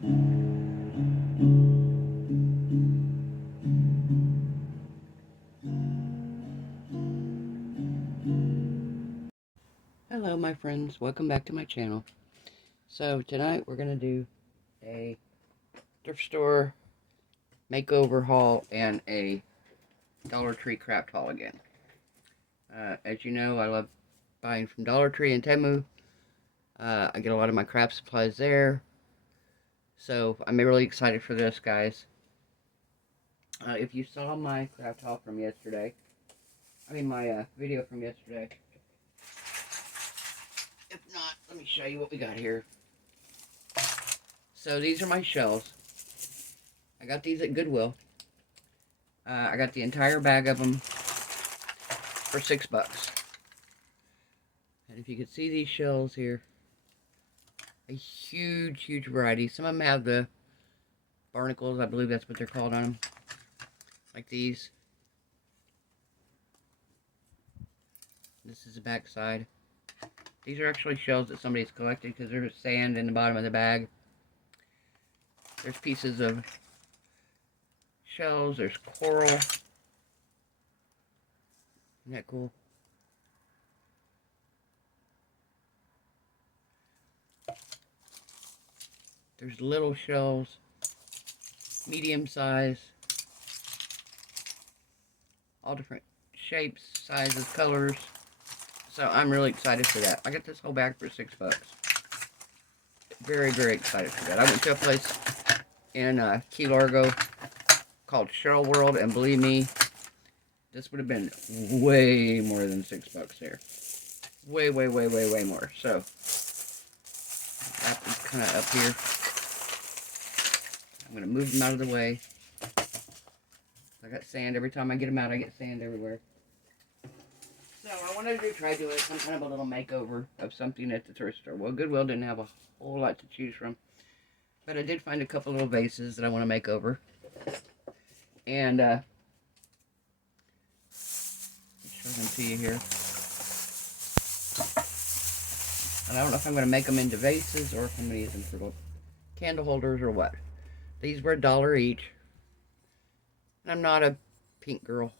Hello my friends, welcome back to my channel. So tonight we're going to do a thrift store makeover haul and a Dollar Tree craft haul again. As you know, I love buying from Dollar Tree and Temu. I get a lot of my craft supplies there. So I'm really excited for this, guys. If you saw my craft haul from yesterday, my video from yesterday. If not, let me show you what we got here. So these are my shells. I got these at Goodwill. I got the entire bag of them for $6. And if you can see these shells here, a huge variety. Some of them have the barnacles, I believe that's what they're called on them. Like these. This is the back side. These are actually shells that somebody's collected because there's sand in the bottom of the bag. There's pieces of shells. There's coral. Isn't that cool? There's little shells, medium size, all different shapes, sizes, colors. So I'm really excited for that. I got this whole bag for $6. Very excited for that. I went to a place in Key Largo called Cheryl World, and believe me, this would have been way more than $6 there. Way more. So that is kind of up here. I'm going to move them out of the way. I got sand. Every time I get them out, I get sand everywhere. So I wanted to try doing some kind of a little makeover of something at the thrift store. Well, Goodwill didn't have a whole lot to choose from. But I did find a couple little vases that I want to make over. And I'll show them to you here. And I don't know if I'm going to make them into vases or if I'm going to use them for candle holders or what. These were $1 each. And I'm not a pink girl.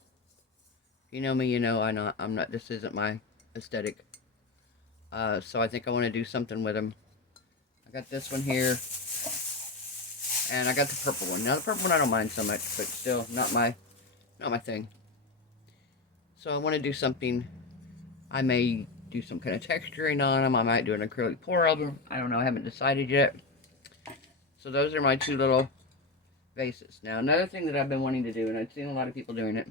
If you know me, you know I'm not. This isn't my aesthetic. So I think I want to do something with them. I got this one here. And I got the purple one. Now the purple one I don't mind so much, but still not my thing. So I want to do something. I may do some kind of texturing on them. I might do an acrylic pour over them. I don't know. I haven't decided yet. So those are my two little vases. Now another thing that I've been wanting to do, and I've seen a lot of people doing it,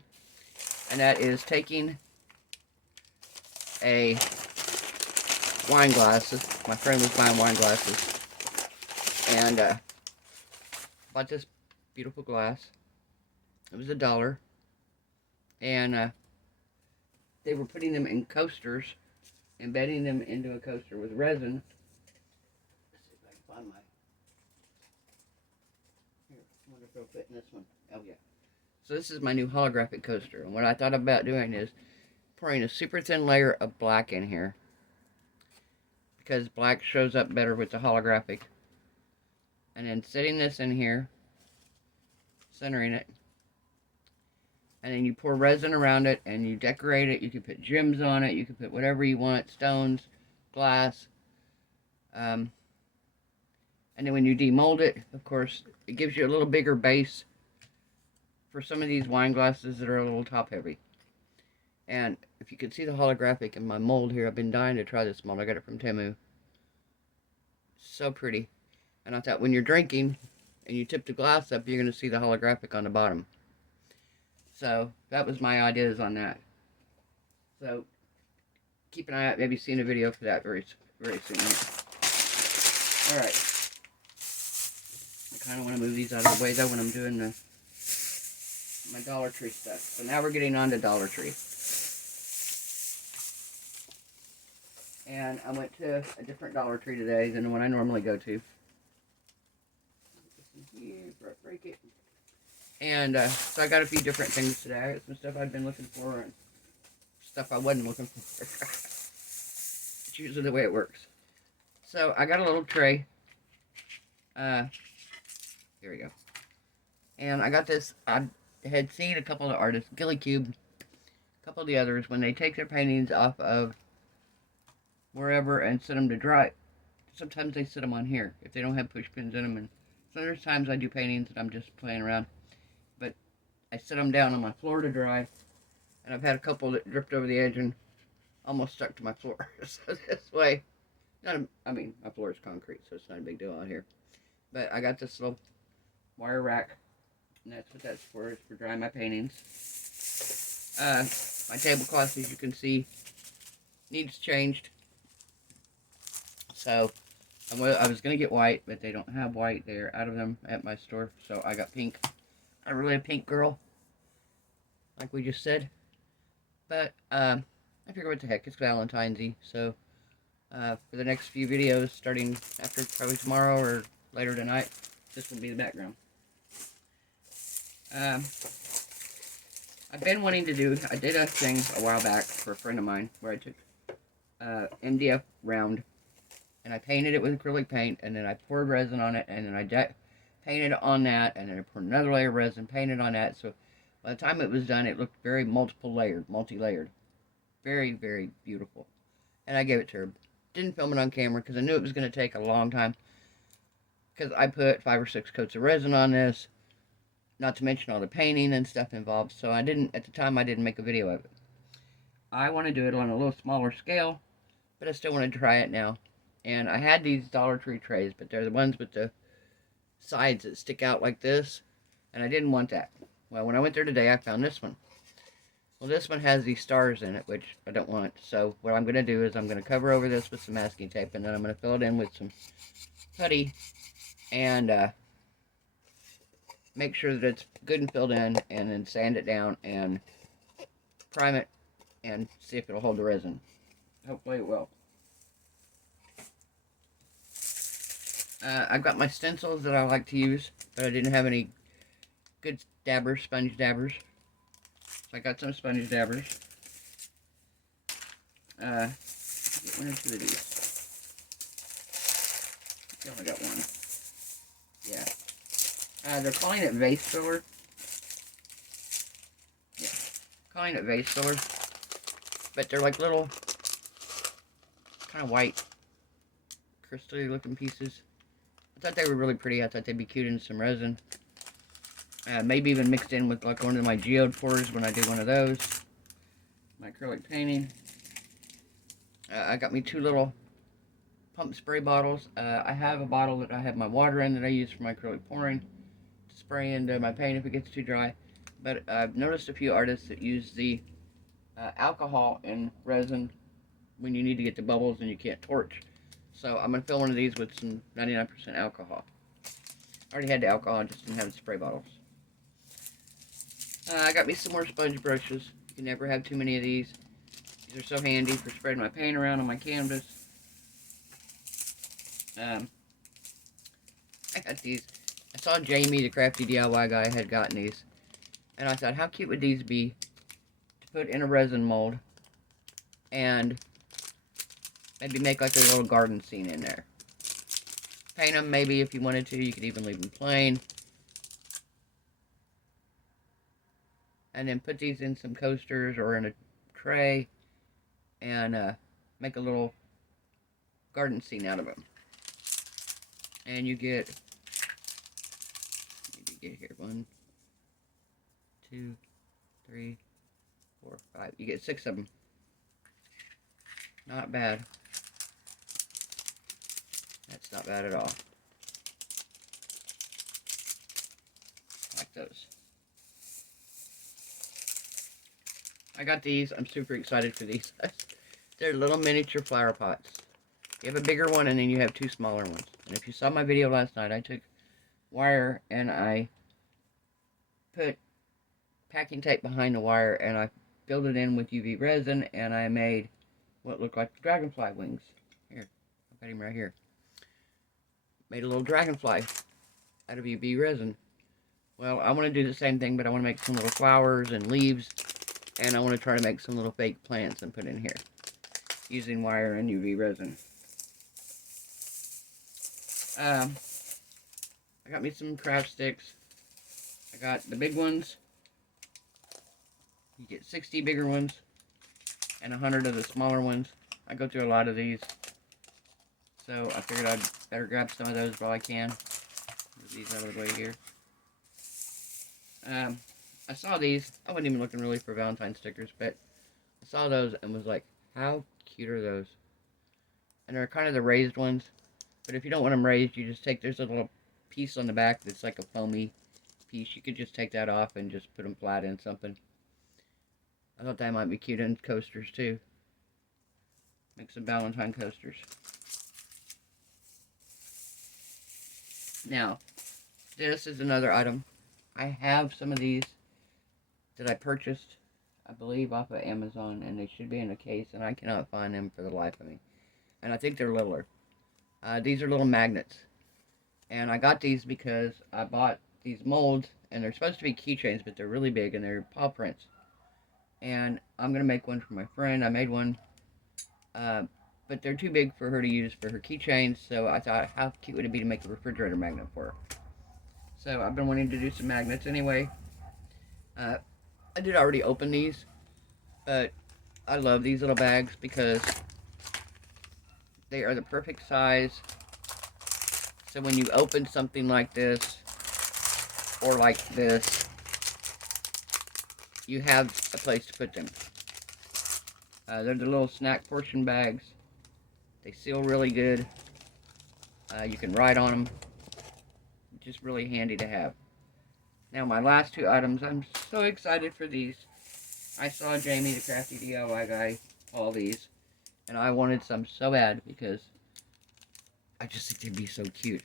and that is taking a wine glasses. My friend was buying wine glasses. And bought this beautiful glass. It was $1. And they were putting them in coasters, embedding them into a coaster with resin. Let's see if I can find my... Here, I wonder if it'll fit in this one. Oh, yeah. So this is my new holographic coaster. And what I thought about doing is pouring a super thin layer of black in here, because black shows up better with the holographic. And then setting this in here, centering it, and then you pour resin around it and you decorate it. You can put gems on it, you can put whatever you want, stones, glass, and then when you demold it, of course, it gives you a little bigger base for some of these wine glasses that are a little top heavy. And if you can see the holographic in my mold here, I've been dying to try this mold. I got it from Temu. So pretty. And I thought when you're drinking and you tip the glass up, you're going to see the holographic on the bottom. So that was my ideas on that. So keep an eye out, maybe seeing a video for that very soon. Alright. I kind of want to move these out of the way though when I'm doing my Dollar Tree stuff. So now we're getting on to Dollar Tree. And I went to a different Dollar Tree today than the one I normally go to. Break it. And so I got a few different things today. I got some stuff I've been looking for and stuff I wasn't looking for. It's usually the way it works. So I got a little tray Here we go. And I got this, I had seen a couple of artists, Gilly Cube, a couple of the others, when they take their paintings off of wherever and set them to dry, sometimes they sit them on here if they don't have push pins in them. And so there's times I do paintings and I'm just playing around, but I set them down on my floor to dry, and I've had a couple that dripped over the edge and almost stuck to my floor. So this way, I mean, my floor is concrete, so it's not a big deal out here. But I got this little wire rack, and that's what that's for. It's for drying my paintings. My tablecloth, as you can see, needs changed. So I was going to get white, but they don't have white. They're out of them at my store, so I got pink. I'm really a pink girl, like we just said. But I figure what the heck, it's Valentine's-y, so for the next few videos, starting after probably tomorrow or later tonight, this will be the background. I've been wanting to do, I did a thing a while back for a friend of mine where I took MDF round and I painted it with acrylic paint, and then I poured resin on it, and then I painted on that, and then I poured another layer of resin, painted on that. So by the time it was done, it looked very multi-layered. Very, very beautiful. And I gave it to her. Didn't film it on camera because I knew it was going to take a long time, because I put 5 or 6 coats of resin on this, not to mention all the painting and stuff involved. So at the time, I didn't make a video of it. I want to do it on a little smaller scale, but I still want to try it now. And I had these Dollar Tree trays, but they're the ones with the sides that stick out like this, and I didn't want that. Well, when I went there today, I found this one. Well, this one has these stars in it, which I don't want. So what I'm going to do is I'm going to cover over this with some masking tape, and then I'm going to fill it in with some putty and make sure that it's good and filled in, and then sand it down and prime it and see if it'll hold the resin. Hopefully it will. I've got my stencils that I like to use, but I didn't have any good dabbers, sponge dabbers. So I got some sponge dabbers. Get one or two of these. I only got one. Yeah. They're calling it vase filler. Yeah. Calling it vase filler. But they're like little, kind of white, crystal-y looking pieces. I thought they were really pretty. I thought they'd be cute in some resin. Maybe even mixed in with like one of my geode pours when I do one of those. My acrylic painting. I got me 2 little pump spray bottles. I have a bottle that I have my water in that I use for my acrylic pouring to spray into my paint if it gets too dry. But I've noticed a few artists that use the alcohol in resin when you need to get the bubbles and you can't torch. So I'm going to fill one of these with some 99% alcohol. I already had the alcohol, I just didn't have the spray bottles. I got me some more sponge brushes. You can never have too many of these. These are so handy for spreading my paint around on my canvas. I got these. I saw Jamie, the crafty DIY guy, had gotten these. And I thought, how cute would these be to put in a resin mold and maybe make like a little garden scene in there. Paint them maybe if you wanted to. You could even leave them plain. And then put these in some coasters or in a tray and make a little garden scene out of them. And you get, maybe get here, 1, 2, 3, 4, 5. You get 6 of them. Not bad. That's not bad at all. Like those. I got these. I'm super excited for these. They're little miniature flower pots. You have a bigger one and then you have 2 smaller ones. And if you saw my video last night, I took wire and I put packing tape behind the wire and I filled it in with UV resin and I made what looked like dragonfly wings. Here, I've got him right here. Made a little dragonfly out of UV resin. Well, I want to do the same thing, but I want to make some little flowers and leaves, and I want to try to make some little fake plants and put in here using wire and UV resin. I I got me some craft sticks. I got the big ones. You get 60 bigger ones and 100 of the smaller ones. I go through a lot of these. So I figured I'd better grab some of those while I can. Move these out of the way here. I saw these. I wasn't even looking really for Valentine stickers, but I saw those and was like, how cute are those? And they're kind of the raised ones. But if you don't want them raised, you just take, there's a little piece on the back that's like a foamy piece. You could just take that off and just put them flat in something. I thought that might be cute in coasters too. Make some Valentine coasters. Now, this is another item. I have some of these that I purchased, I believe, off of Amazon, and they should be in a case, and I cannot find them for the life of me. And I think they're littler. These are little magnets. And I got these because I bought these molds, and they're supposed to be keychains, but they're really big, and they're paw prints. And I'm going to make one for my friend. I made one, but they're too big for her to use for her keychains, so I thought, how cute would it be to make a refrigerator magnet for her? So I've been wanting to do some magnets anyway. I did already open these, but I love these little bags because they are the perfect size. So when you open something like this, or like this, you have a place to put them. They're the little snack portion bags. They seal really good. You can write on them. Just really handy to have. Now my last two items, I'm so excited for these. I saw Jamie, the crafty DIY guy, all these, and I wanted some so bad because I just think they'd be so cute.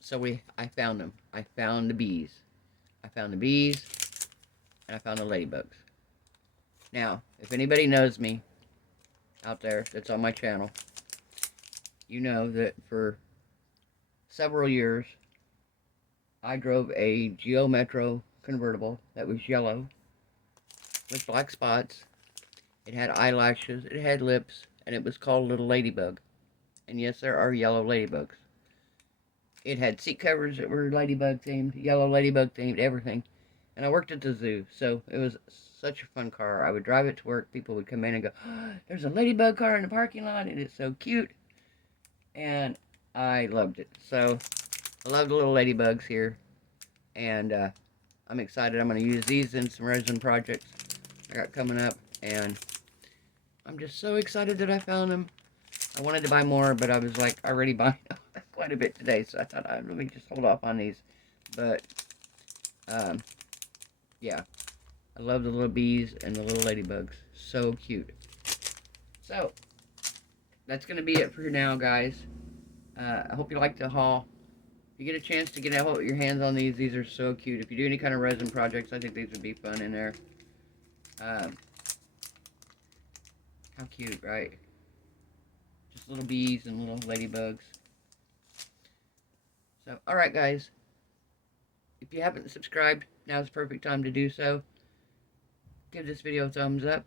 So I found them. I found the bees. I found the bees, and I found the ladybugs. Now, if anybody knows me out there that's on my channel, you know that for several years, I drove a Geo Metro convertible that was yellow with black spots. It had eyelashes, it had lips, and it was called Little Ladybug. And yes, there are yellow ladybugs. It had seat covers that were ladybug themed, yellow ladybug themed, everything. And I worked at the zoo, so it was such a fun car. I would drive it to work, people would come in and go, oh, there's a ladybug car in the parking lot, and it's so cute. And I loved it. So I love the little ladybugs here. And I'm excited. I'm going to use these in some resin projects I got coming up. And I'm just so excited that I found them. I wanted to buy more, but I was like already buying quite a bit today. So I thought I'd really just hold off on these. But, yeah. I love the little bees and the little ladybugs. So cute. So, that's going to be it for now, guys. I hope you liked the haul. If you get a chance to get out your hands on these are so cute. If you do any kind of resin projects, I think these would be fun in there. How cute, right? Just little bees and little ladybugs. So, alright guys. If you haven't subscribed, now's the perfect time to do so. Give this video a thumbs up.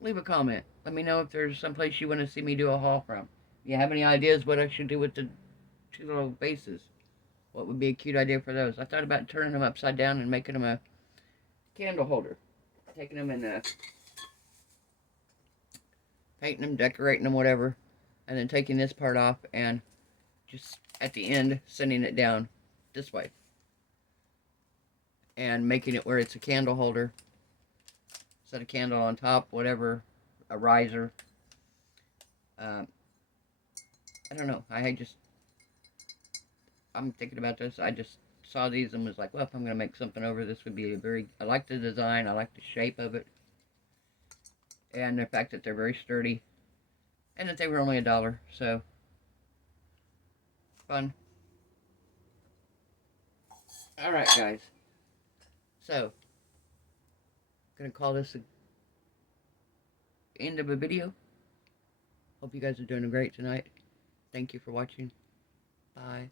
Leave a comment. Let me know if there's someplace you want to see me do a haul from. If you have any ideas what I should do with the two little bases, what would be a cute idea for those? I thought about turning them upside down and making them a candle holder. Taking them and painting them, decorating them, whatever. And then taking this part off and just at the end sending it down this way. And making it where it's a candle holder. Set a candle on top, whatever, a riser. I don't know. I'm thinking about this. I just saw these and was like, well, if I'm going to make something over, this would be I like the design. I like the shape of it. And the fact that they're very sturdy. And that they were only $1. So, fun. Alright, guys. So, I'm going to call this the end of a video. Hope you guys are doing great tonight. Thank you for watching. Bye.